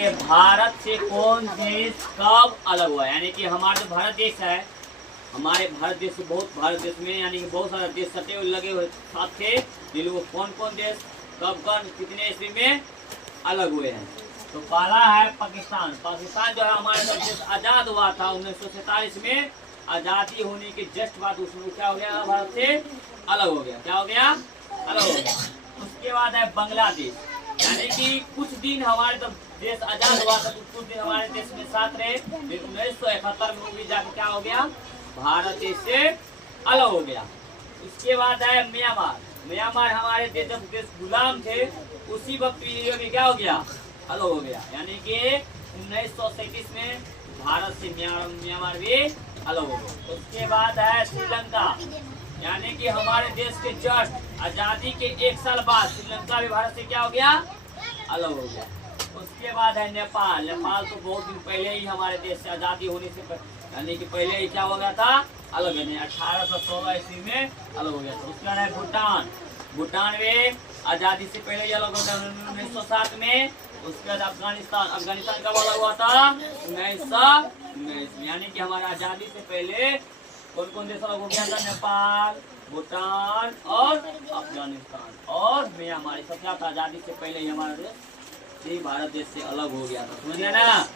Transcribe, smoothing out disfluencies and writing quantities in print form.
कि भारत से कौन देश कब अलग हुआ, यानी कि हमारा जो भारत देश है, हमारे भारत देश से भारत देश में यानी कि बहुत सारे देश सटे हुए लगे हुए साथ थे, जिन वो कौन कौन देश कब कितने ईस्वी में अलग हुए हैं। तो पहला है पाकिस्तान। पाकिस्तान जो है हमारा देश आज़ाद हुआ था 1947 में। आज़ादी होने के जस्ट बाद उसमें क्या हो गया, भारत से अलग हो गया। क्या हो गया? अलग हो गया। उसके बाद है बांग्लादेश, यानी कि कुछ दिन हमारे जब देश आज़ाद हुआ था तो कुछ दिन हमारे देश में साथ रहे, फिर 1971 में भी जाकर क्या हो गया, भारत देश से अलग हो गया। उसके बाद है म्यांमार। म्यांमार हमारे देश जब देश गुलाम थे उसी वक्त में क्या हो गया, अलग हो गया, यानी कि 1937 में भारत से म्यांमार भी अलग हो गया। उसके बाद है श्रीलंका, यानी कि हमारे देश के जस्ट आज़ादी के 1 साल बाद श्रीलंका भी भारत से क्या हो गया, अलग हो गया। उसके बाद है नेपाल। नेपाल तो बहुत दिन पहले ही हमारे देश से आज़ादी होने से यानी कि पहले ही क्या हो गया था, अलग है, 1816 ईस्वी में अलग हो गया था। उसके बाद है भूटान। भूटान में आज़ादी से पहले ही अलग हो गया 1907 में। उसके बाद अफगानिस्तान। अफगानिस्तान कब अलग हुआ था, 1919 में, यानी कि हमारा आज़ादी से पहले कौन कौन देश अलग हो गया था, नेपाल, भूटान और अफगानिस्तान और म्यांमार। सब क्या था, आज़ादी से पहले ही हमारा देश भारत देश से अलग हो गया था। समझ गया ना।